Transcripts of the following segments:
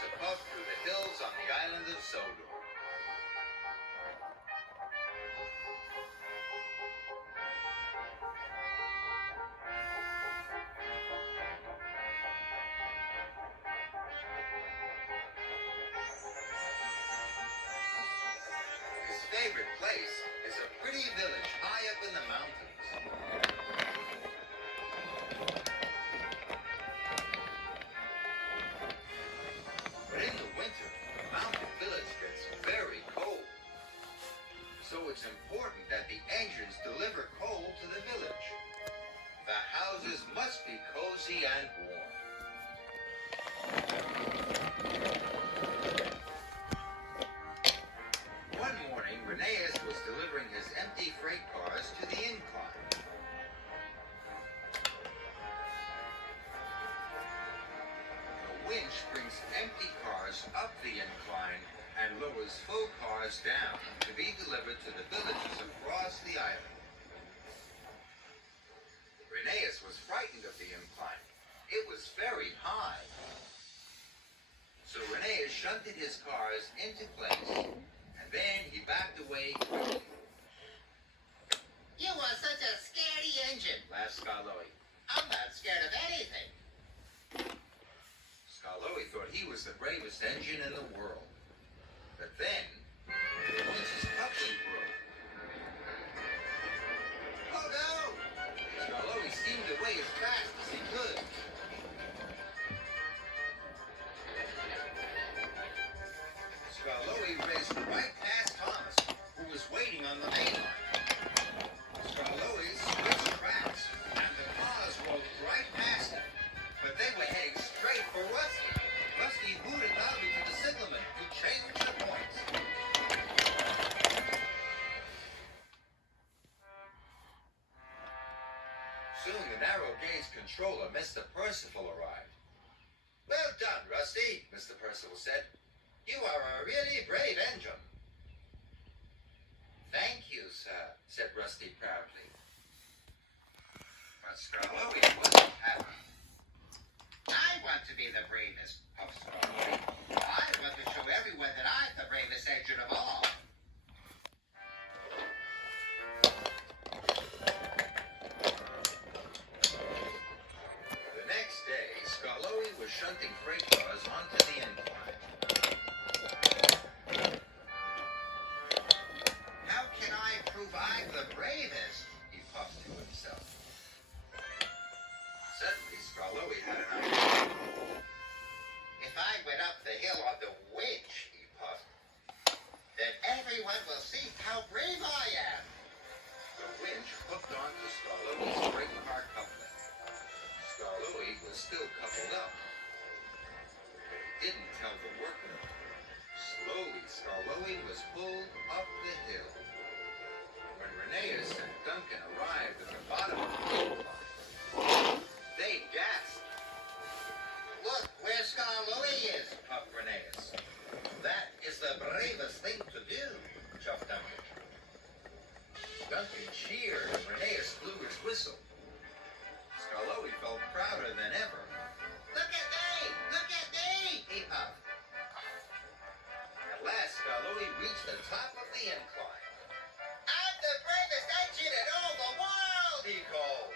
to puff through the hills on the island of Sodor. His favorite place is a pretty village high up in the mountains. But in the winter, the mountain village gets very cold. So it's important that the engines deliver coal to the village. The houses must be cozy and warm. One morning, Reneus was delivering his empty freight cars to the incline. The winch brings empty cars up the incline and lowers full cars down to be delivered to the villages across the island. Reneus was frightened of the incline. It was very high. So Reneus shunted his cars into place, and then he backed away quickly. You are such a scaredy engine, Laughed Skarloey. I'm not scared of anything. Skarloey thought he was the bravest engine in the world. But then, the winch's coupling broke. Oh no! Skarloey steamed away as fast as he could. Skarloey raced right past Thomas, who was waiting on the main line. Skarloey switched tracks, and the cars rolled right past him. But they were heading straight for Rusty. Rusty hooted loudly to the signalman, who changed the points. Soon the narrow gauge controller, Mr. Percival, arrived. Well done, Rusty, Mr. Percival said. You are a really brave engine. Thank you, sir, said Rusty proudly. But Skarloey wasn't happy. I want to be the bravest, puffed Skarloey. I want to show everyone that I'm the bravest engine of all. The next day, Skarloey was shunting freight cars onto the incline. How can I prove I'm the bravest? He puffed to himself. Suddenly, Skarloey had an idea. If I went up the hill on the winch, He puffed. then everyone will see how brave I am. The winch hooked onto Skarloey's freight car coupling. Skarloey was still coupled up. But he didn't tell the workmen. Slowly, Skarloey was pulled up the hill. When Reneus and Duncan arrived at the bottom of the incline, they gasped. Look where Skarloey is. Puffed Reneus. That is the bravest thing to do, chuffed Duncan. Duncan cheered and Reneus blew his whistle. Skarloey felt prouder than ever. Look at me! Look at me! He puffed. At last, Skarloey reached the top of the incline. I'm the bravest engine in all the world, he called.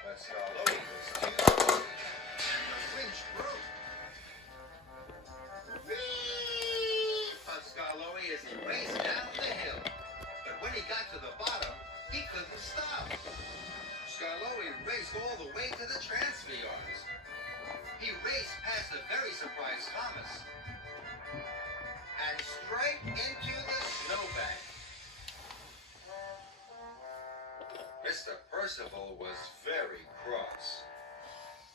But Skarloey was too late, and the winch broke. Whee! Puffed Skarloey as he raced down the hill. But when he got to the bottom, he couldn't stop. Skarloey raced all the way to the transfer yards. He raced past the very surprised Thomas and straight into the snowbank. Mr. Percival was very cross.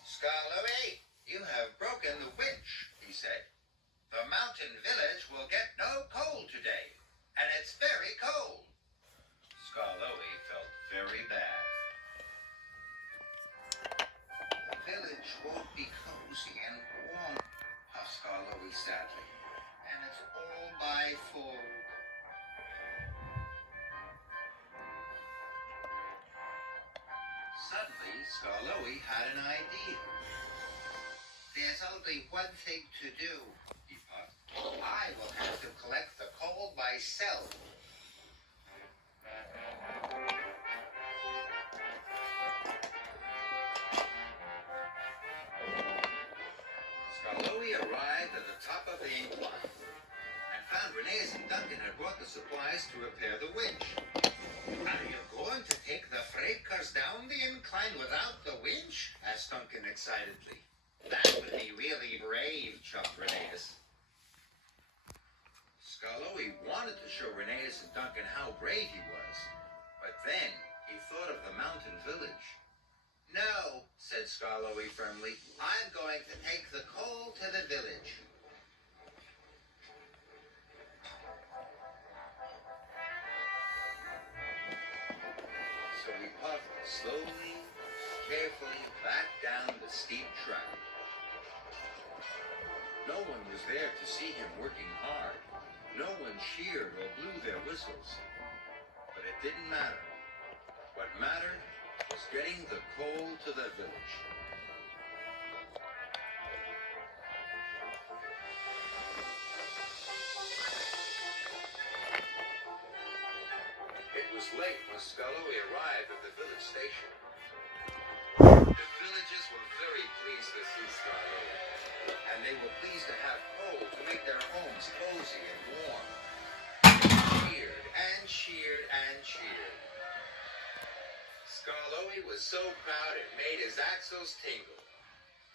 Skarloey, you have broken the winch, he said. The mountain village will get no coal today, and it's very cold. Skarloey felt very bad. The village won't be cozy and warm, puffed Skarloey sadly, and it's all my fault. Suddenly, Skarloey had an idea. There's only one thing to do, he puffed. I will have to collect the coal myself. Skarloey arrived at the top of the incline and found Renee's and Duncan had brought the supplies to repair the winch. Are you going to take the freight cars down the incline without the winch? Asked Duncan excitedly. That would be really brave, chucked Reneus. Skarloey wanted to show Reneus and Duncan how brave he was, but then he thought of the mountain village. No, said Skarloey firmly. I'm going to take the coal to the village. So he puffed slowly, carefully back down the steep track. No one was there to see him working hard. No one cheered or blew their whistles. But it didn't matter. What mattered was getting the coal to the village. It was late when Skarloey arrived at the village station. The villagers were very pleased to see Skarloey, and they were pleased to have coal to make their homes cozy and warm. They cheered and cheered and cheered. Skarloey was so proud it made his axles tingle.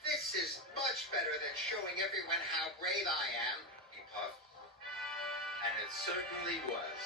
This is much better than showing everyone how brave I am, he puffed. And it certainly was.